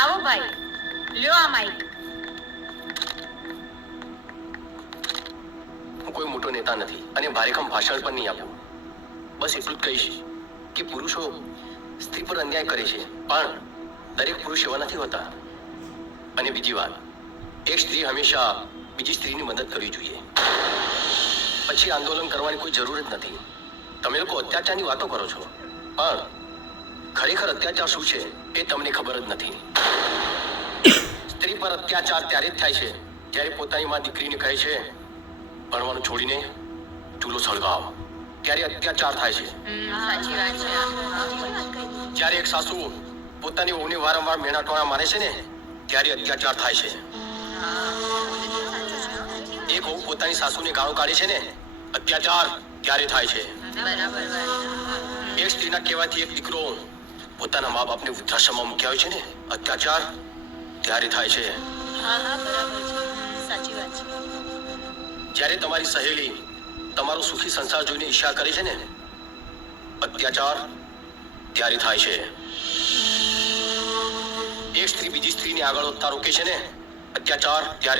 આવો ભાઈ, લ્યો આ માઈક. હું કોઈ મોટો નેતા નથી અને ભારેખમ ભાષણ પણ નહીં આપું. બસ એટલું જ કહીશ કે પુરુષો સ્ત્રી પર અન્યાય કરે છે, પણ દરેક પુરુષ એવા નથી હોતા. અને બીજી વાત, એક સ્ત્રી હંમેશા બીજી સ્ત્રીની મદદ કરવી જોઈએ. પછી આંદોલન કરવાની કોઈ જરૂર જ નથી. તમે લોકો અત્યાચારની વાતો કરો છો, પણ ખરેખર અત્યાચાર શું છે એ તમને ખબર જ નથી. સ્ત્રી પર અત્યાચાર ત્યારે જ થાય છે જ્યારે પોતાની માં દીકરીને કહે છે ભણવાનું છોડીને ચૂલો સળગાવ, ત્યારે અત્યાચાર થાય છે. સાચી વાત છે. જ્યારે એક સાસુ પોતાની વહુને વારંવાર મેણા ટોણા મારે છે ને, ત્યારે અત્યાચાર થાય છે. એક વહુ પોતાની સાસુને ગાળો કાઢે છે ને, અત્યાચાર ત્યારે થાય છે. બરાબર. એક સ્ત્રીના કહેવાથી એક દીકરો પોતાના મા બાપને વૃદ્ધાશ્રમમાં મૂક્યા હોય છે ને, અત્યાચાર ત્યારે થાય છે. હા, બરાબર છે. સાચી વાત છે. જ્યારે તમારી સહેલી તમારો સુખી સંસાર જોઈને ઈર્ષ્યા કરે છે ને, અત્યાચાર ત્યારે થાય છે. એક સ્ત્રી બીજી સ્ત્રીને આગળ વધતા રોકે છે ને, અત્યાચાર ત્યારે